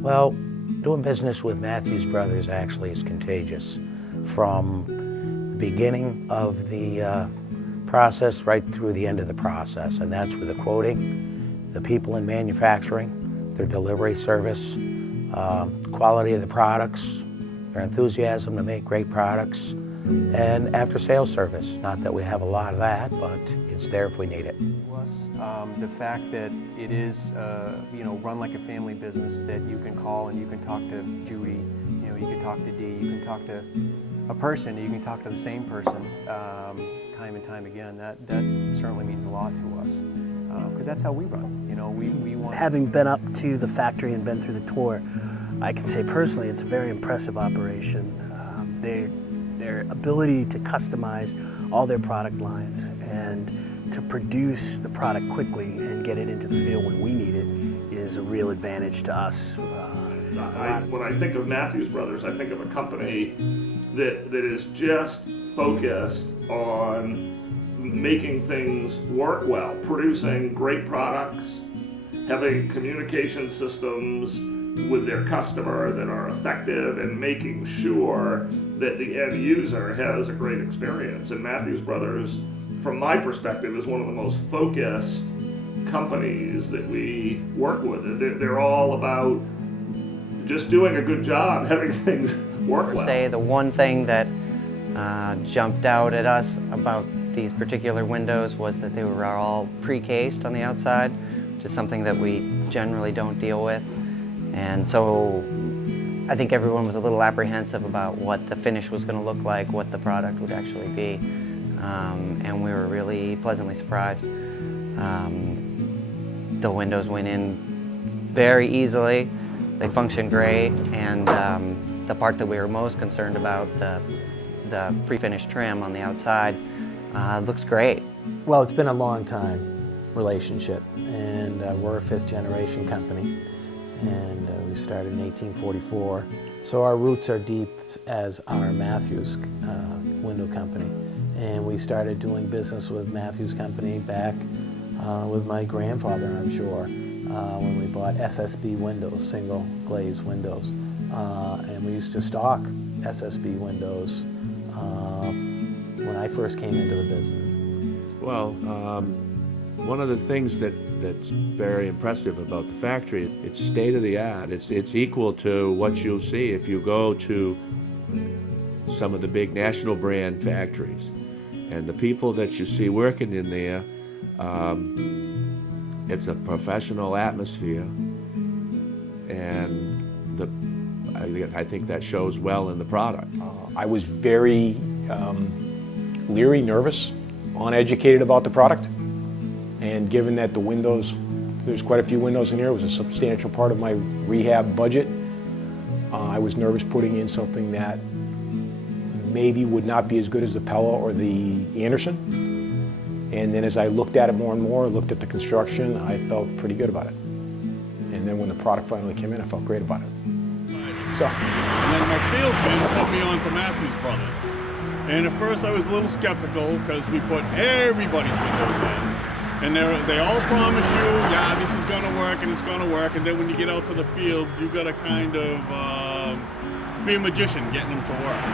Well, doing business with Mathews Brothers actually is contagious. From the beginning of the process right through the end of the process, and that's with the quoting, the people in manufacturing, their delivery service, quality of the products, their enthusiasm to make great products, and after sales service. Not that we have a lot of that, but it's there if we need it. The fact that it is, run like a family business, that you can call and you can talk to Judy, you can talk to Dee, you can talk to a person, you can talk to the same person time and time again. That certainly means a lot to us, because that's how we run. We want. Having been up to the factory and been through the tour, I can say personally it's a very impressive operation. Their ability to customize all their product lines and to produce the product quickly and get it into the field when we need it is a real advantage to us. When I think of Mathews Brothers, I think of a company that is just focused on making things work well, producing great products, having communication systems with their customer that are effective, and making sure that the end user has a great experience. And Mathews Brothers, from my perspective, is one of the most focused companies that we work with. They're all about just doing a good job, having things work well. Say the one thing that jumped out at us about these particular windows was that they were all pre-cased on the outside, which is something that we generally don't deal with. And so I think everyone was a little apprehensive about what the finish was going to look like, what the product would actually be. And we were really pleasantly surprised. The windows went in very easily, they functioned great, and the part that we were most concerned about, the pre-finished trim on the outside, looks great. Well, it's been a long time relationship, and we're a fifth-generation company, and we started in 1844. So our roots are deep as our Mathews window company, and we started doing business with Mathews Company back with my grandfather, I'm sure, when we bought SSB windows, single glazed windows, and we used to stock SSB windows when I first came into the business. Well, one of the things that's very impressive about the factory, it's state of the art. It's equal to what you'll see if you go to some of the big national brand factories. And the people that you see working in there, it's a professional atmosphere, and I think that shows well in the product. I was very leery, nervous, uneducated about the product, and given that the windows, there's quite a few windows in here, it was a substantial part of my rehab budget. I was nervous putting in something that maybe would not be as good as the Pella or the Anderson. And then as I looked at it more and more, looked at the construction, I felt pretty good about it. And then when the product finally came in, I felt great about it. So. And then my salesman put me on to Mathews Brothers. And at first I was a little skeptical because we put everybody's windows in. And they all promise you, yeah, this is going to work and it's going to work. And then when you get out to the field, you got to kind of be a magician getting them to work.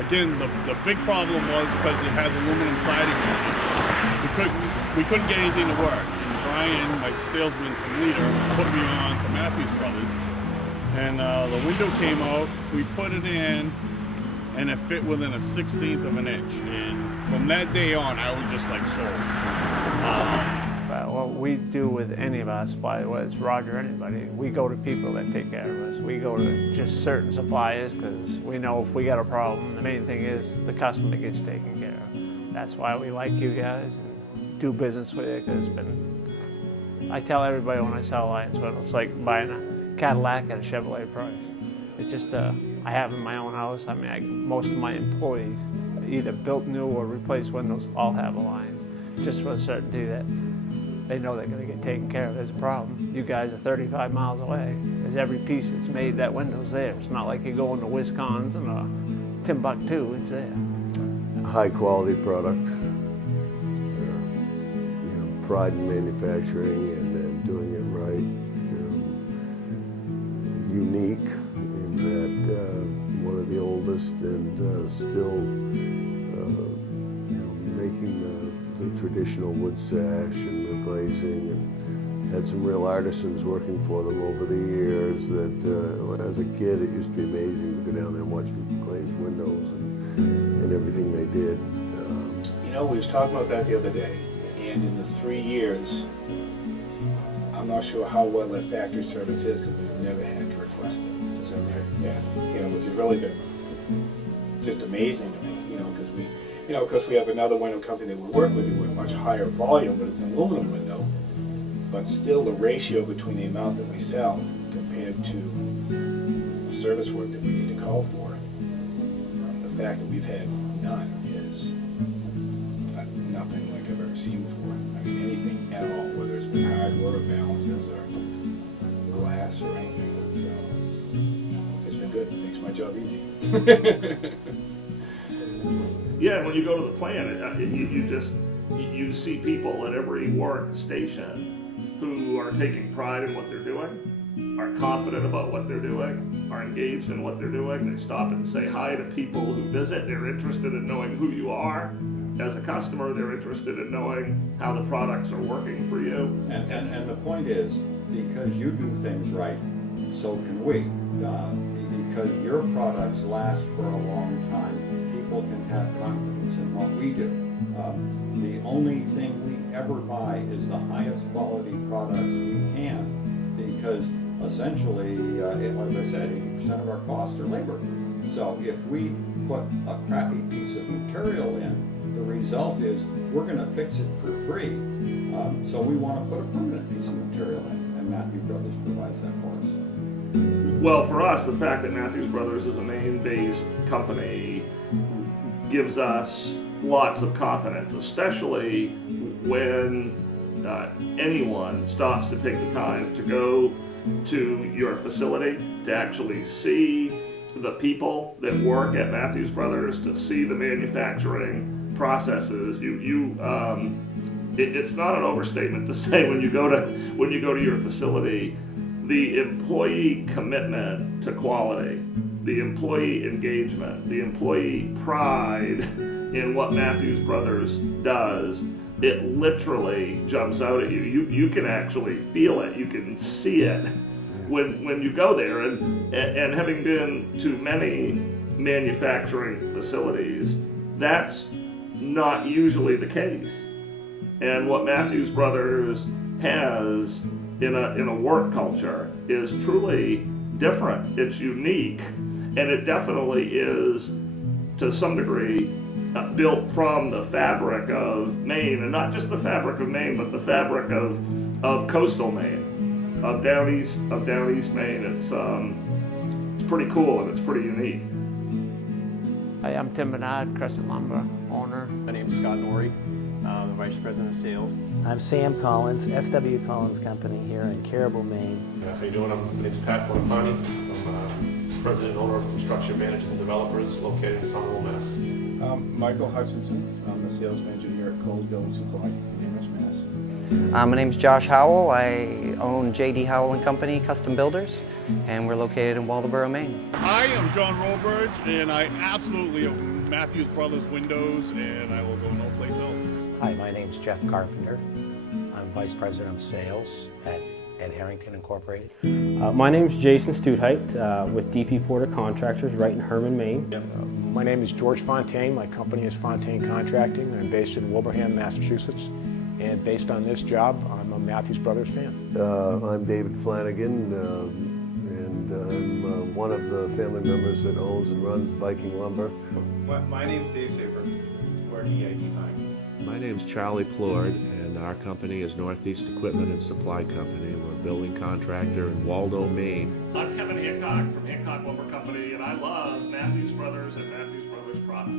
Again, the big problem was because it has aluminum siding on it. We couldn't get anything to work. And Brian, my salesman from Leader, put me on to Mathews Brothers. And the window came out, we put it in, and it fit within a 1/16 of an inch. And from that day on, I was just like sold. What we do with any of our suppliers, whether it's Roger or anybody, we go to people that take care of us. We go to just certain suppliers because we know if we got a problem, the main thing is the customer gets taken care of. That's why we like you guys and do business with you, because it's been, I tell everybody when I sell Lions windows, it's like buying a Cadillac at a Chevrolet price. It's just, I have in my own house, I mean, most of my employees, either built new or replaced windows, all have Lions, just for the certainty that they know they're going to get taken care of. There's a problem. You guys are 35 miles away. There's every piece that's made, that window's there. It's not like you're going to Wisconsin or Timbuktu, it's there. High quality product, pride in manufacturing and doing it right. traditional wood sash and the glazing, and had some real artisans working for them over the years that as a kid it used to be amazing to go down there and watch people glaze windows and everything they did. You know, we was talking about that the other day, and in the 3 years, I'm not sure how well that factory service is because we've never had to request it. Is that right? Yeah. You know, which has really been just amazing to me. Because we have another window company that we work with a much higher volume, but it's an aluminum window. But still, the ratio between the amount that we sell compared to the service work that we need to call for, the fact that we've had none is nothing like I've ever seen before. I mean, anything at all, whether it's been hardware or balances or glass or anything. So it's been good. It makes my job easy. Yeah, when you go to the plant, you see people at every work station who are taking pride in what they're doing, are confident about what they're doing, are engaged in what they're doing. They stop and say hi to people who visit. They're interested in knowing who you are. As a customer, they're interested in knowing how the products are working for you. And the point is, because you do things right, so can we. Because your products last for a long time, people can have confidence in what we do. The only thing we ever buy is the highest quality products we can, because essentially, as I said, 80% of our costs are labor. So if we put a crappy piece of material in, the result is we're going to fix it for free. So we want to put a permanent piece of material in, and Mathews Brothers provides that for us. Well, for us, the fact that Mathews Brothers is a Maine-based company gives us lots of confidence, especially when anyone stops to take the time to go to your facility, to actually see the people that work at Mathews Brothers, to see the manufacturing processes. It's not an overstatement to say when you go to your facility, the employee commitment to quality, the employee engagement, the employee pride in what Mathews Brothers does, it literally jumps out at you. You can actually feel it. You can see it when you go there. And having been to many manufacturing facilities, that's not usually the case. And what Mathews Brothers has in a work culture is truly different. It's unique, and it definitely is, to some degree, built from the fabric of Maine, and not just the fabric of Maine, but the fabric of coastal Maine, of down east Maine. It's pretty cool and it's pretty unique. Hi, I'm Tim Bernard, Crescent Lumber owner. My name's Scott Norrie, the Vice President of Sales. I'm Sam Collins, SW Collins Company here in Caribou, Maine. How you doing? My name's Pat Bonapani. I'm President and owner of Construction Managers and Developers located in Somerville, Mass. Michael Hutchinson. I'm the sales manager here at Cowls Building Supply in Amherst, Mass. My name's Josh Howell. I own J.D. Howell & Company Custom Builders, and we're located in Waldoboro, Maine. Hi, I'm John Roberge, and I absolutely have Mathews Brothers windows, and I will go no place else. Hi, my name's Jeff Carpenter. I'm Vice President of Sales at Harrington Incorporated. My name's Jason Stutheit with DP Porter Contractors right in Herman, Maine. My name is George Fontaine. My company is Fontaine Contracting. I'm based in Wilbraham, Massachusetts. And based on this job, I'm a Mathews Brothers fan. I'm David Flanagan, and I'm one of the family members that owns and runs Viking Lumber. My name's Dave Safer. We're at EIT Pine. My name's Charlie Plourde, and our company is Northeast Equipment and Supply Company. We're a building contractor in Waldo, Maine. I'm Kevin Hancock from Hancock Lumber Company, and I love Mathews Brothers and Mathews Brothers products.